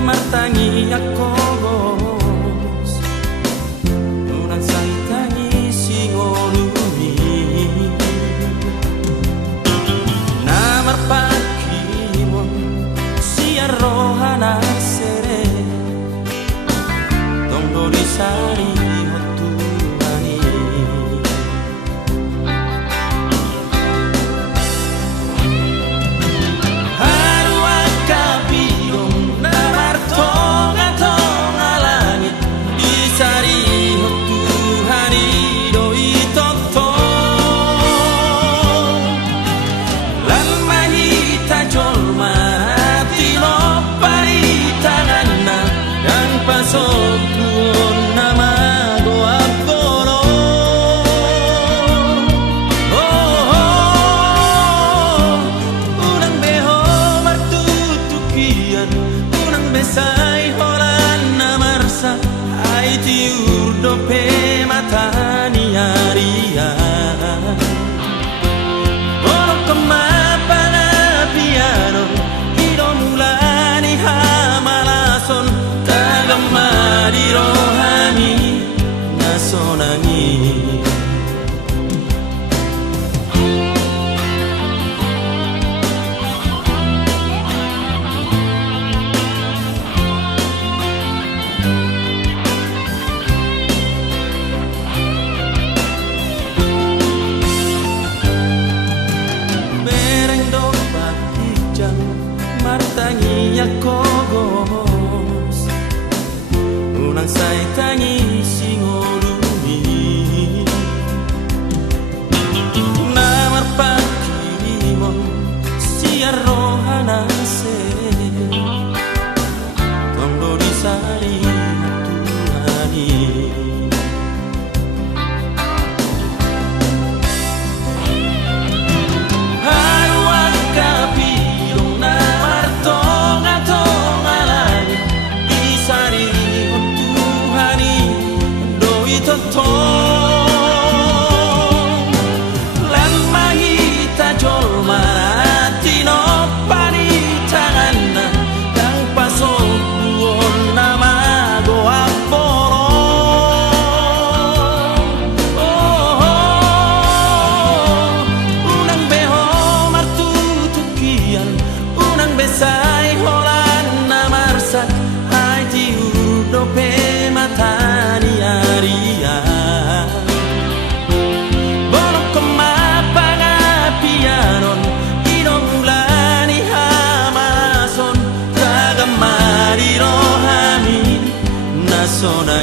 Martangi akos Nunang saitangi singolumi Namar pakimon siar rohana sere Tongdori sari hotuani Besai horan namarsa ai tiur dope matani aria Oro kemapana piano Ido mulani hamalason Tagamari rohani nasonangi Martangi akogos Unang saitangi singolumi Namar pakirimon siar rohana sere Tondo disari Tuhani Besai holan namarsak ai tiur dope matani aria Bono kemapanga pianon Idong mulani hamason Tagamari rohani nasona